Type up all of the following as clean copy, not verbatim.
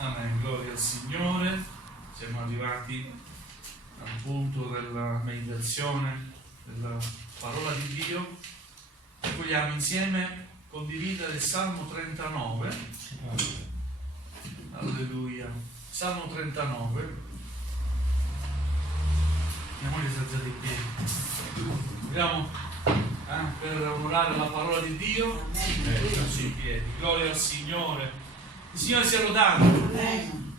Amen, gloria al Signore. Siamo arrivati al punto della meditazione della parola di Dio e vogliamo insieme condividere il Salmo 39. Alleluia. Salmo 39. Andiamo risalzati in piedi. Vogliamo per onorare la parola di Dio metterci in piedi. Gloria al Signore. Il Signore sia lodato.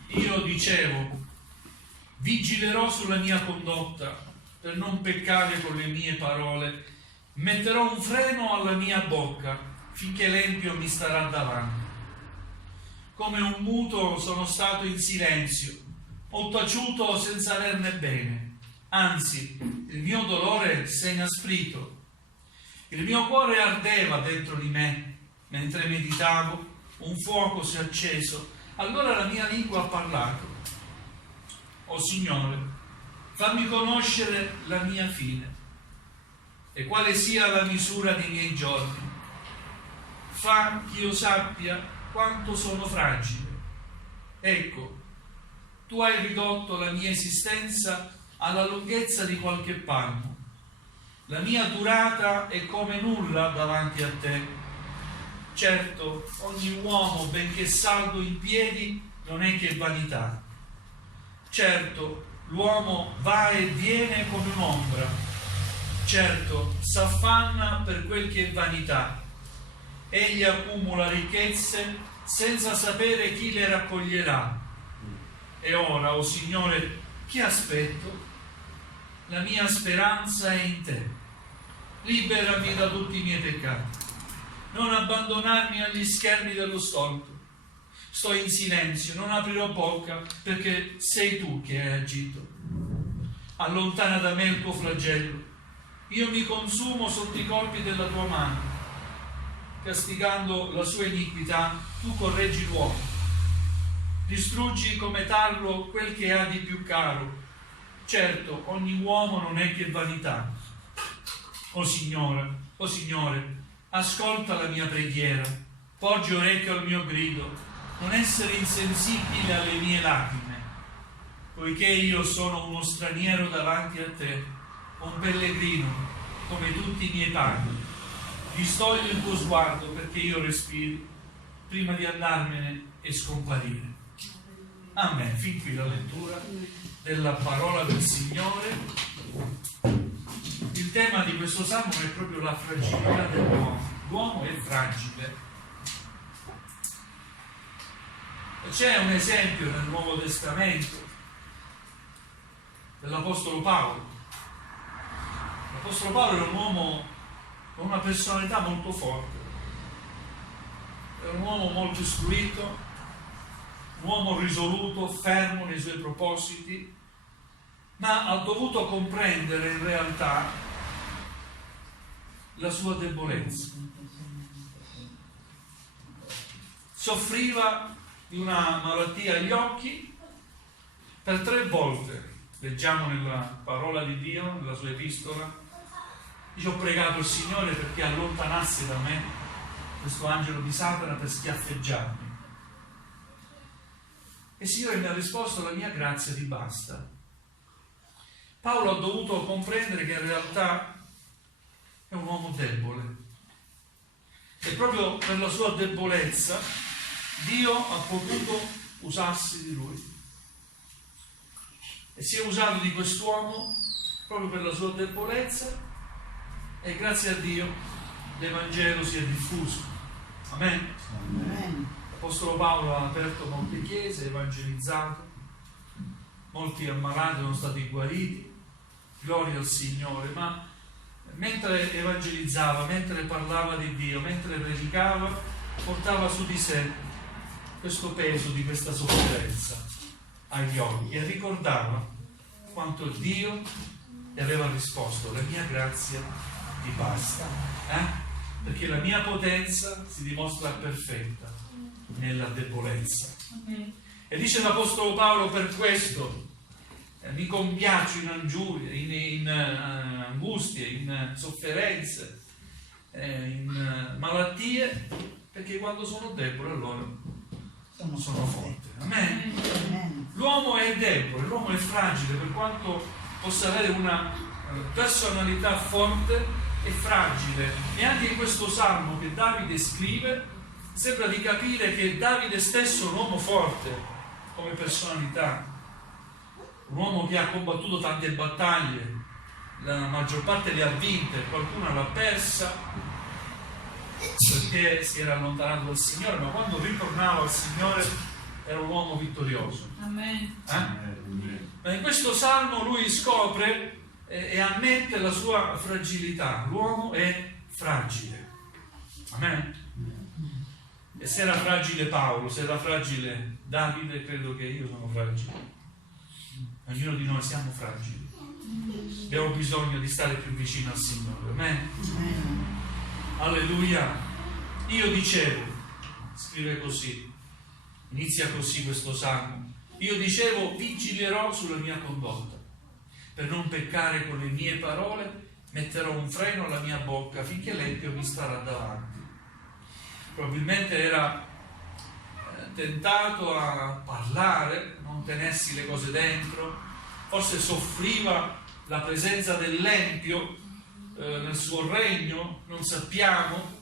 Io dicevo, vigilerò sulla mia condotta per non peccare con le mie parole. Metterò un freno alla mia bocca finché l'empio mi starà davanti. Come un muto sono stato in silenzio, ho taciuto senza averne bene. Anzi, il mio dolore si è inasprito. Il mio cuore ardeva dentro di me mentre meditavo. Un fuoco si è acceso, allora la mia lingua ha parlato. O Signore, fammi conoscere la mia fine e quale sia la misura dei miei giorni. Fa che io sappia quanto sono fragile. Ecco, tu hai ridotto la mia esistenza alla lunghezza di qualche palmo. La mia durata è come nulla davanti a te. Certo, ogni uomo, benché saldo in piedi, non è che vanità. Certo, l'uomo va e viene come un'ombra. Certo, s'affanna per quel che è vanità. Egli accumula ricchezze senza sapere chi le raccoglierà. E ora, o Signore, che aspetto? La mia speranza è in te. Liberami da tutti i miei peccati. Non abbandonarmi agli scherni dello stolto. Sto in silenzio, non aprirò bocca, perché sei tu che hai agito. Allontana da me il tuo flagello. Io mi consumo sotto i colpi della tua mano. Castigando la sua iniquità, tu correggi l'uomo. Distruggi come tarlo quel che ha di più caro. Certo, ogni uomo non è che vanità. O Signore, ascolta la mia preghiera, porgi orecchio al mio grido, non essere insensibile alle mie lacrime, poiché io sono uno straniero davanti a te, un pellegrino, come tutti i miei padri. Distoglio il tuo sguardo perché io respiri, prima di andarmene e scomparire. Amen. Fin qui la lettura della parola del Signore. Il tema di questo salmo è proprio la fragilità dell'uomo. L'uomo è fragile. C'è un esempio nel Nuovo Testamento dell'Apostolo Paolo. L'Apostolo Paolo era un uomo con una personalità molto forte. Era un uomo molto istruito, un uomo risoluto, fermo nei suoi propositi, ma ha dovuto comprendere in realtà la sua debolezza. Soffriva di una malattia agli occhi. Per 3 volte, leggiamo nella parola di Dio, nella sua epistola, dice: ho pregato il Signore perché allontanasse da me questo angelo di Satana per schiaffeggiarmi. E il Signore mi ha risposto: la mia grazia ti basta. Paolo ha dovuto comprendere che in realtà è un uomo debole e proprio per la sua debolezza Dio ha potuto usarsi di lui e si è usato di quest'uomo proprio per la sua debolezza, e grazie a Dio l'Evangelo si è diffuso. Amen. Amen. L'Apostolo Paolo ha aperto molte chiese, evangelizzato, molti ammalati sono stati guariti. Gloria al Signore. Ma mentre evangelizzava, mentre parlava di Dio, mentre predicava, portava su di sé questo peso di questa sofferenza agli occhi e ricordava quanto Dio gli aveva risposto: la mia grazia ti basta, perché la mia potenza si dimostra perfetta nella debolezza. E dice l'Apostolo Paolo: per questo mi compiaccio in ingiurie, in angustie, in sofferenze, in malattie, perché quando sono debole allora sono forte. Amen. L'uomo è debole, l'uomo è fragile, per quanto possa avere una personalità forte e fragile. E anche in questo salmo che Davide scrive sembra di capire che Davide stesso è un uomo forte come personalità, un uomo che ha combattuto tante battaglie, la maggior parte le ha vinte, qualcuna l'ha persa perché si era allontanato dal Signore, ma quando ritornava al Signore era un uomo vittorioso. Amen. Ma in questo salmo lui scopre e ammette la sua fragilità. L'uomo è fragile. Amen. E se era fragile Paolo, se era fragile Davide, credo che io sono fragile. Ognuno di noi siamo fragili. Abbiamo bisogno di stare più vicino al Signore. Amen. Alleluia. Io dicevo, scrive così, inizia così questo salmo. Io dicevo, vigilerò sulla mia condotta. Per non peccare con le mie parole, metterò un freno alla mia bocca finché l'empio mi starà davanti. Probabilmente era tentato a parlare, non tenersi le cose dentro, forse soffriva la presenza dell'empio nel suo regno, non sappiamo,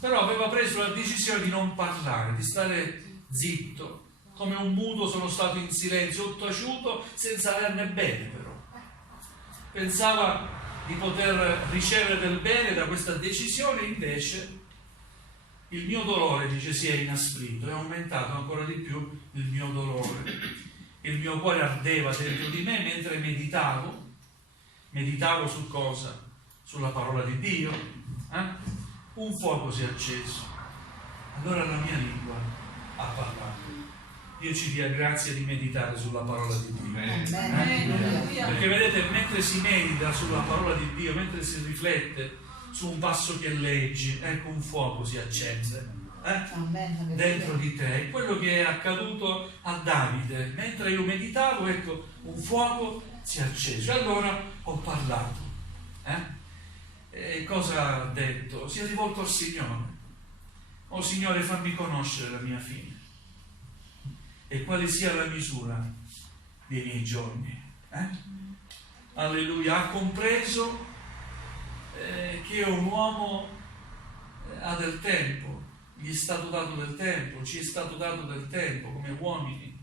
però aveva preso la decisione di non parlare, di stare zitto, come un muto sono stato in silenzio, taciuto, senza averne bene però. Pensava di poter ricevere del bene da questa decisione, invece il mio dolore, dice, si è inasprito, è aumentato ancora di più il mio dolore. Il mio cuore ardeva dentro di me mentre meditavo su cosa? Sulla parola di Dio. Un fuoco si è acceso. Allora la mia lingua ha parlato. Dio ci dia grazia di meditare sulla parola di Dio. Perché vedete, mentre si medita sulla parola di Dio, mentre si riflette su un passo che leggi, ecco, un fuoco si accende dentro di te. È quello che è accaduto a Davide. Mentre io meditavo, ecco, un fuoco si è acceso. E allora ho parlato. E cosa ha detto? Si è rivolto al Signore. Oh Signore, fammi conoscere la mia fine e quale sia la misura dei miei giorni. Alleluia. Ha compreso che un uomo ha del tempo, gli è stato dato del tempo, ci è stato dato del tempo come uomini,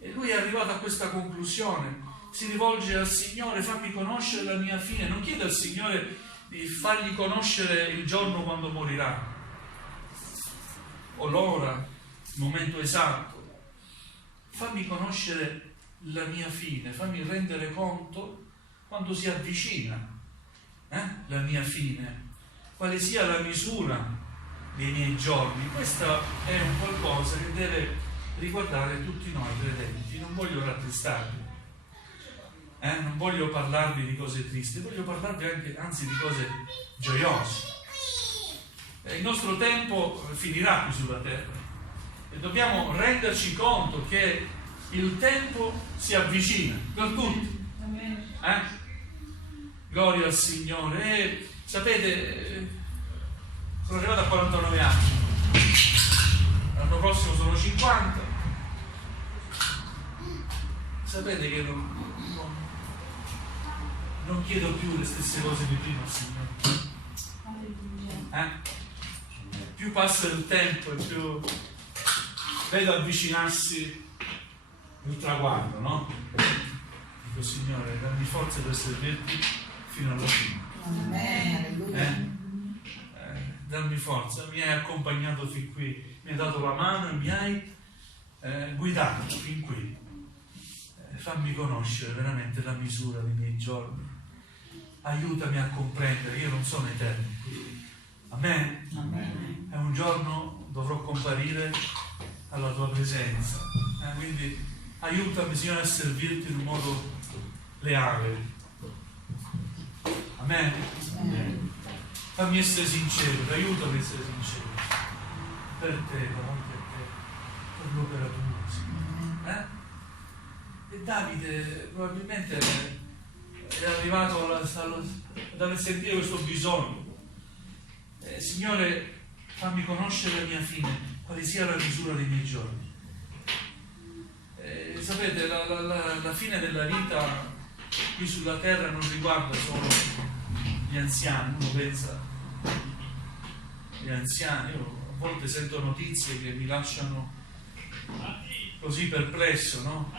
e lui è arrivato a questa conclusione. Si rivolge al Signore: fammi conoscere la mia fine. Non chiede al Signore di fargli conoscere il giorno quando morirà o l'ora, il momento esatto. Fammi conoscere la mia fine, fammi rendere conto quando si avvicina la mia fine, quale sia la misura dei miei giorni. Questo è un qualcosa che deve riguardare tutti noi credenti. Non voglio rattristarvi, non voglio parlarvi di cose tristi, voglio parlarvi anche, anzi, di cose gioiose. Il nostro tempo finirà qui sulla terra e dobbiamo renderci conto che il tempo si avvicina per tutti. Gloria al Signore. E sapete, sono arrivato a 49 anni, l'anno prossimo sono 50. Sapete che non chiedo più le stesse cose di prima al Signore. Più passa il tempo e più vedo avvicinarsi il traguardo, no? Dico: Signore, dammi forza per servirti fino alla fine. Dammi forza, mi hai accompagnato fin qui, mi hai dato la mano e mi hai guidato fin qui. Fammi conoscere veramente la misura dei miei giorni. Aiutami a comprendere, io non sono eterno. Amen. Amen. E un giorno dovrò comparire alla tua presenza. Quindi aiutami, Signore, a servirti in un modo leale. Amen. Amen. Fammi essere sincero, aiutami a essere sincero. Per te, davanti a te, per l'opera tua, Signore. E Davide probabilmente è arrivato ad aver sentito questo bisogno. Signore, fammi conoscere la mia fine, quale sia la misura dei miei giorni. sapete, la fine della vita qui sulla terra non riguarda solo gli anziani. Uno pensa agli anziani, io a volte sento notizie che mi lasciano così perplesso, no?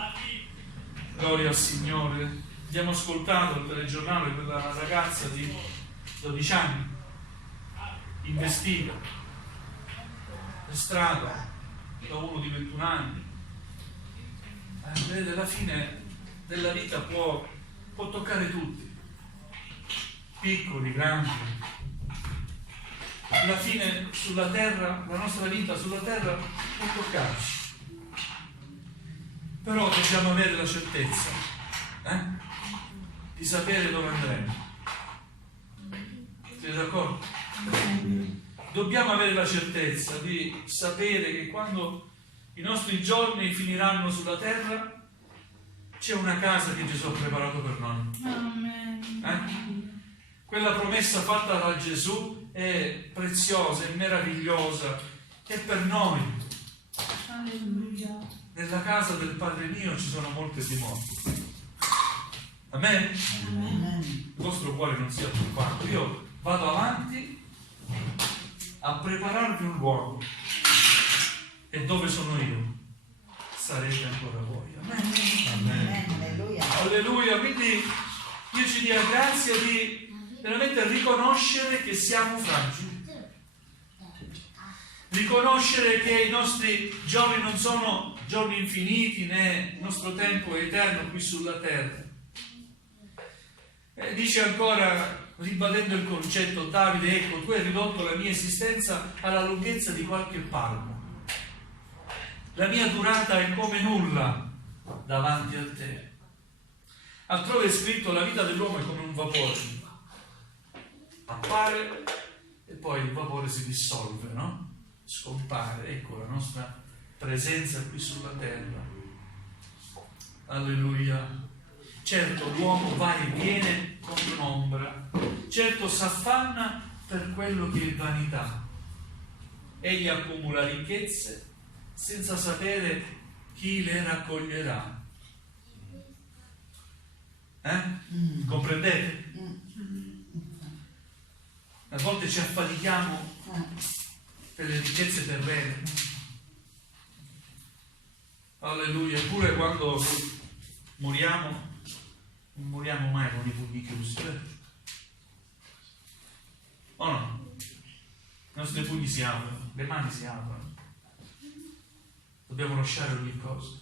Gloria al Signore. Abbiamo ascoltato il telegiornale quella ragazza di 12 anni investita per strada da uno di 21 anni. Vedete, la fine della vita può toccare tutti, piccoli, grandi. La fine sulla terra, la nostra vita sulla terra può toccarci, però dobbiamo avere la certezza di sapere dove andremo. Siete d'accordo? Dobbiamo avere la certezza di sapere che quando i nostri giorni finiranno sulla terra c'è una casa che Gesù ha preparato per noi. Quella promessa fatta da Gesù è preziosa, è meravigliosa, è per noi. Alleluia. Nella casa del Padre mio ci sono molte dimore. Amen? Amen. Il vostro cuore non sia turbato. Io vado avanti a prepararvi un luogo, e dove sono io sarete ancora voi. Amen. Amen. Alleluia. Alleluia. Quindi Dio ci dia grazia di veramente riconoscere che siamo fragili, riconoscere che i nostri giorni non sono giorni infiniti, né il nostro tempo è eterno qui sulla terra. Dice ancora, ribadendo il concetto, Davide: ecco, tu hai ridotto la mia esistenza alla lunghezza di qualche palmo, la mia durata è come nulla davanti a te. Altrove è scritto: la vita dell'uomo è come un vapore, appare e poi il vapore si dissolve, no? Scompare. Ecco la nostra presenza qui sulla terra. Alleluia. Certo, l'uomo va e viene come un'ombra, certo s'affanna per quello che è vanità. Egli accumula ricchezze senza sapere chi le raccoglierà. Comprendete? A volte ci affatichiamo per le ricchezze terrene. Alleluia. Eppure quando moriamo, non moriamo mai con i pugni chiusi, o no? I nostri pugni si aprono, le mani si aprono. Dobbiamo lasciare ogni cosa.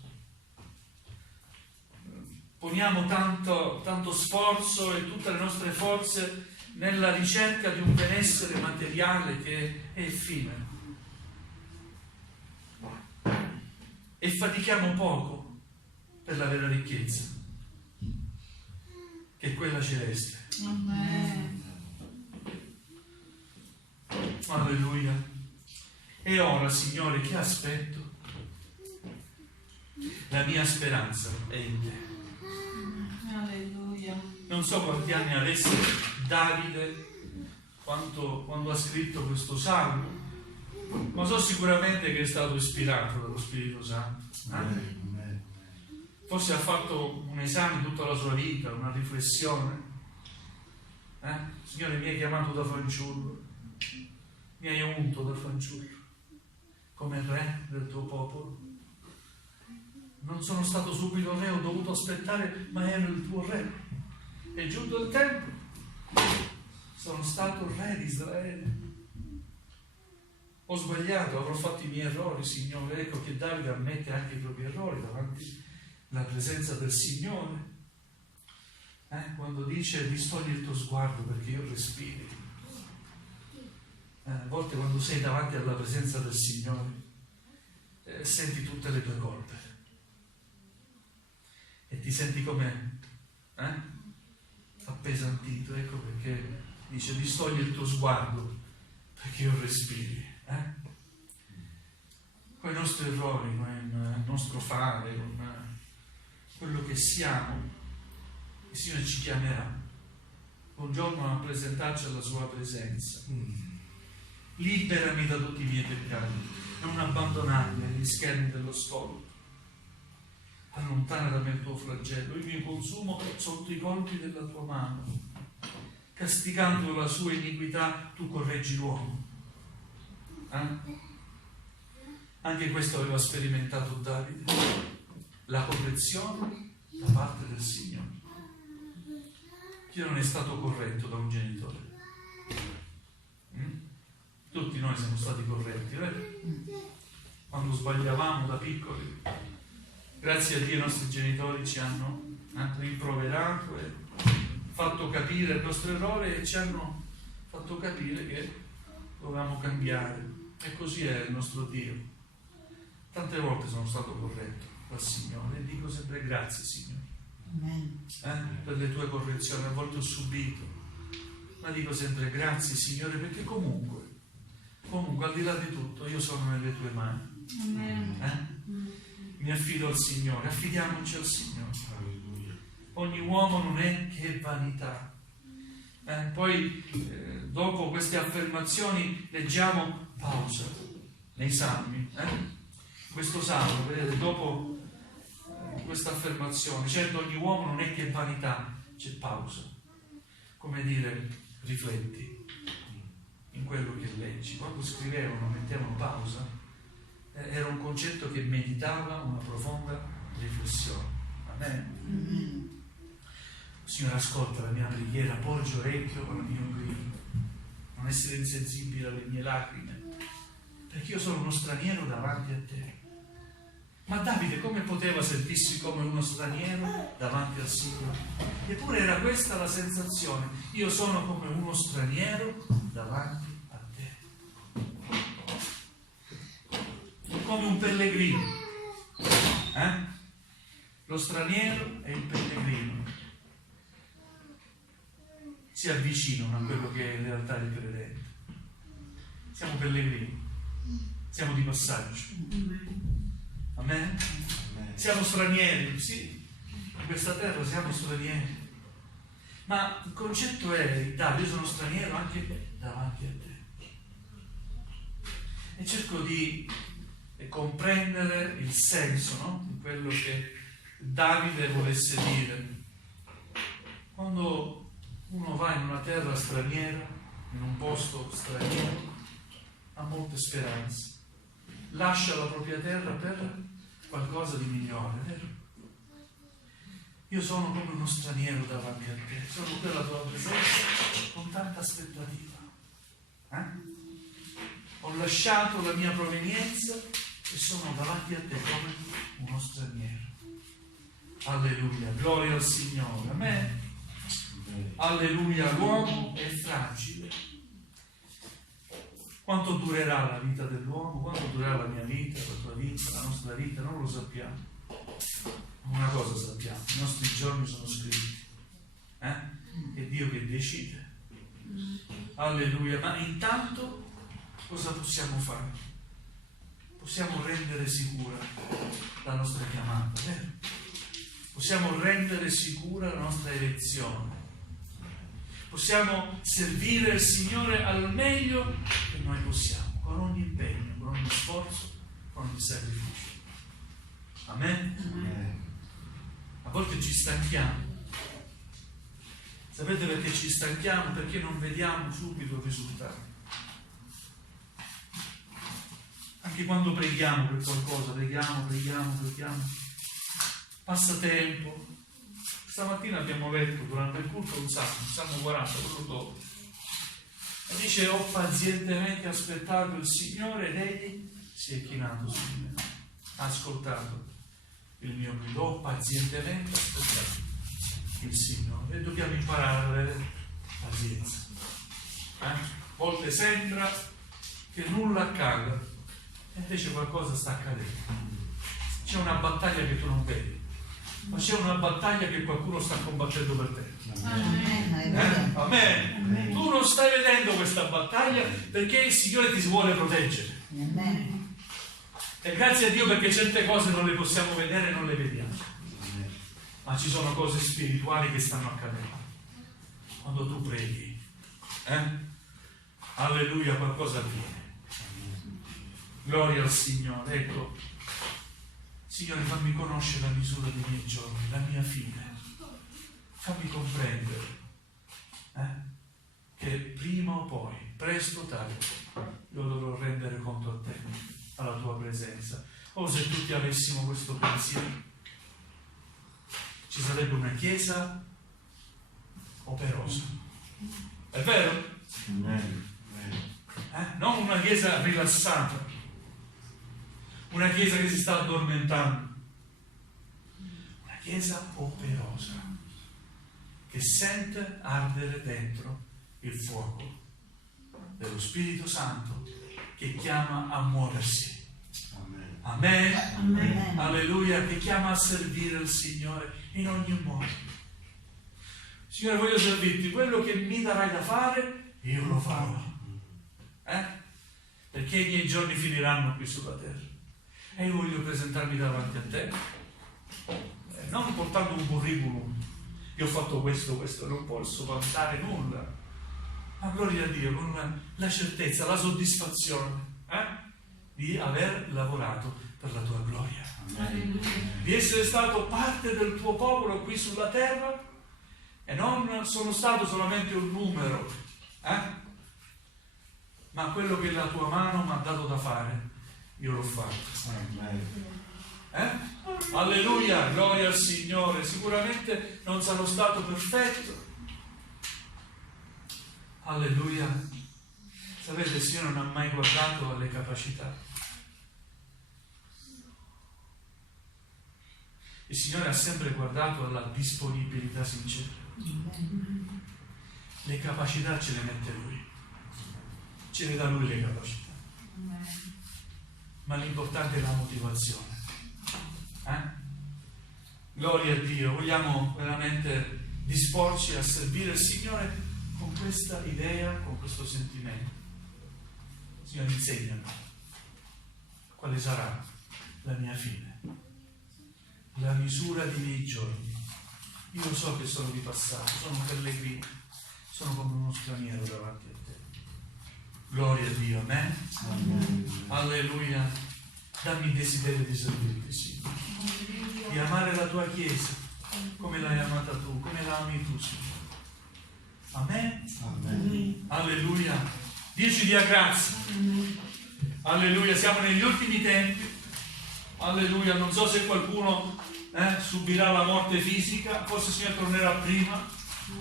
Poniamo tanto sforzo e tutte le nostre forze nella ricerca di un benessere materiale che è effimero, e fatichiamo poco per la vera ricchezza, che è quella celeste. Amen. Alleluia. E ora, Signore, che aspetto? La mia speranza è in te. Alleluia. Non so quanti anni avesse Davide quando ha scritto questo salmo, ma so sicuramente che è stato ispirato dallo Spirito Santo. Forse ha fatto un esame tutta la sua vita, una riflessione. Signore, mi hai chiamato da fanciullo, mi hai unto da fanciullo come re del tuo popolo. Non sono stato subito re, ho dovuto aspettare, ma ero il tuo re. È giunto il tempo, sono stato re di Israele. Ho sbagliato, avrò fatto i miei errori, Signore. Ecco che Davide ammette anche i propri errori davanti alla presenza del Signore. Quando dice: distogli il tuo sguardo perché io respiri. A volte quando sei davanti alla presenza del Signore senti tutte le tue colpe e ti senti come appesantito. Ecco perché dice: distogli il tuo sguardo perché io respiri. Con i nostri errori, con il nostro fare, con quello che siamo, il Signore ci chiamerà un giorno a presentarci alla sua presenza. Liberami da tutti i miei peccati, non abbandonarmi agli schermi dello stolto. allontana da me il tuo flagello, io mi consumo sotto i colpi della tua mano. Castigando la sua iniquità, tu correggi l'uomo. Anche questo aveva sperimentato Davide, la correzione da parte del Signore. Chi non è stato corretto da un genitore? Tutti noi siamo stati corretti, vero? Quando sbagliavamo da piccoli, grazie a Dio i nostri genitori ci hanno rimproverato e fatto capire il nostro errore e ci hanno fatto capire che dovevamo cambiare. E così è il nostro Dio. Tante volte sono stato corretto dal Signore e dico sempre grazie, Signore. Per le tue correzioni. A volte ho subito, ma dico sempre grazie, Signore, perché comunque al di là di tutto io sono nelle tue mani. Mi affido al Signore, affidiamoci al Signore. Ogni uomo non è che vanità. Poi dopo queste affermazioni leggiamo pausa nei Salmi. Questo Salmo, vedete, dopo questa affermazione, certo ogni uomo non è che vanità, c'è pausa, come dire, rifletti in quello che leggi. Quando scrivevano, mettevano pausa, era un concetto che meditava una profonda riflessione. Amen. Signore, ascolta la mia preghiera, porgi orecchio al mio grido, non essere insensibile alle mie lacrime, perché io sono uno straniero davanti a te. Ma Davide come poteva sentirsi come uno straniero davanti al Signore? Eppure era questa la sensazione: io sono come uno straniero davanti a te, come un pellegrino. Lo straniero e il pellegrino si avvicinano a quello che è in realtà il credente. Siamo pellegrini, siamo di passaggio. Amen? Siamo stranieri, sì, in questa terra siamo stranieri. Ma il concetto è, Davide, io sono straniero anche davanti a te. E cerco di comprendere il senso, no? Di quello che Davide volesse dire. Quando uno va in una terra straniera, in un posto straniero, ha molte speranze. Lascia la propria terra per qualcosa di migliore, vero? Io sono come uno straniero davanti a te, sono qui alla tua presenza con tanta aspettativa. Ho lasciato la mia provenienza e sono davanti a te come uno straniero. Alleluia, gloria al Signore, amen. Alleluia, l'uomo è fragile. Quanto durerà la vita dell'uomo? Quanto durerà la mia vita, la tua vita, la nostra vita? Non lo sappiamo. Una cosa sappiamo: i nostri giorni sono scritti. È Dio che decide. Alleluia. Ma intanto cosa possiamo fare? Possiamo rendere sicura la nostra chiamata, vero? Possiamo rendere sicura la nostra elezione. Possiamo servire il Signore al meglio che noi possiamo, con ogni impegno, con ogni sforzo, con ogni sacrificio. Amen? A volte ci stanchiamo. Sapete perché ci stanchiamo? Perché non vediamo subito il risultato. Anche quando preghiamo per qualcosa, preghiamo. Passa tempo. Stamattina abbiamo letto durante il culto un Salmo 40, quello dopo. E dice: ho pazientemente aspettato il Signore ed Egli si è chinato su di me. Ha ascoltato il mio grido. Ho pazientemente aspettato il Signore. E dobbiamo imparare ad avere pazienza. A volte sembra che nulla accada, e invece qualcosa sta accadendo. C'è una battaglia che tu non vedi, ma c'è una battaglia che qualcuno sta combattendo per te. Amen. Amen. Tu non stai vedendo questa battaglia perché il Signore ti vuole proteggere. Amen. E grazie a Dio, perché certe cose non le possiamo vedere e non le vediamo. Ma ci sono cose spirituali che stanno accadendo. Quando tu preghi, alleluia, qualcosa avviene. Gloria al Signore. Ecco, Signore, fammi conoscere la misura dei miei giorni, la mia fine. Fammi comprendere che prima o poi, presto o tardi, io dovrò rendere conto a te, alla tua presenza. O se tutti avessimo questo pensiero, ci sarebbe una chiesa operosa. È vero? Non una chiesa rilassata, una chiesa che si sta addormentando, una chiesa operosa che sente ardere dentro il fuoco dello Spirito Santo che chiama a muoversi. Amen. Amen. Alleluia, che chiama a servire il Signore in ogni modo. Signore, voglio servirti, quello che mi darai da fare io lo farò, perché i miei giorni finiranno qui sulla terra e io voglio presentarmi davanti a te, non portando un curriculum, io ho fatto questo, non posso vantare nulla, ma gloria a Dio, con la certezza, la soddisfazione di aver lavorato per la tua gloria, di essere stato parte del tuo popolo qui sulla terra e non sono stato solamente un numero, ma quello che la tua mano mi ha dato da fare io l'ho fatto. Alleluia, gloria al Signore. Sicuramente non sarò stato perfetto, alleluia. Sapete, il Signore non ha mai guardato alle capacità. Il Signore ha sempre guardato alla disponibilità sincera. Le capacità ce le mette Lui, ce le dà Lui le capacità, ma l'importante è la motivazione. Gloria a Dio. Vogliamo veramente disporci a servire il Signore con questa idea, con questo sentimento. Signore, insegnami quale sarà la mia fine, la misura dei miei giorni. Io so che sono di passato, sono un pellegrino, sono come uno straniero davanti a te. Gloria a Dio, amen? Alleluia. Dammi il desiderio di servirti, Signore, di amare la tua Chiesa come l'hai amata tu, come la ami tu, Signore. Amen? Alleluia. Dio ci dia grazia. Alleluia. Siamo negli ultimi tempi. Alleluia. Non so se qualcuno subirà la morte fisica, forse il Signore tornerà prima,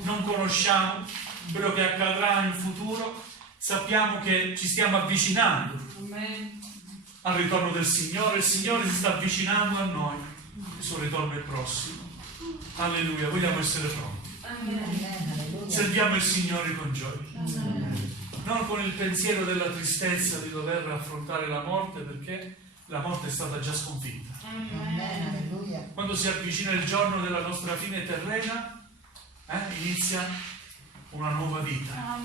non conosciamo quello che accadrà in futuro, sappiamo che ci stiamo avvicinando al ritorno del Signore, il Signore si sta avvicinando a noi, il suo ritorno è prossimo. Alleluia, vogliamo essere pronti. Serviamo il Signore con gioia, non con il pensiero della tristezza di dover affrontare la morte, perché la morte è stata già sconfitta. Quando si avvicina il giorno della nostra fine terrena, inizia una nuova vita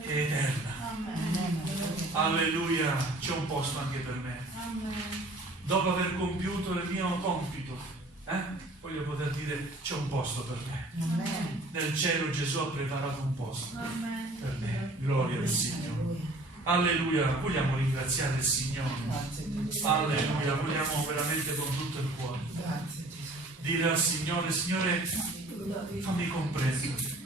che è eterna. Alleluia, c'è un posto anche per me. Dopo aver compiuto il mio compito, voglio poter dire c'è un posto per me. Nel cielo Gesù ha preparato un posto per me. Gloria al Signore. Alleluia, vogliamo ringraziare il Signore. Alleluia, vogliamo veramente con tutto il cuore dire al Signore: Signore, fammi comprendere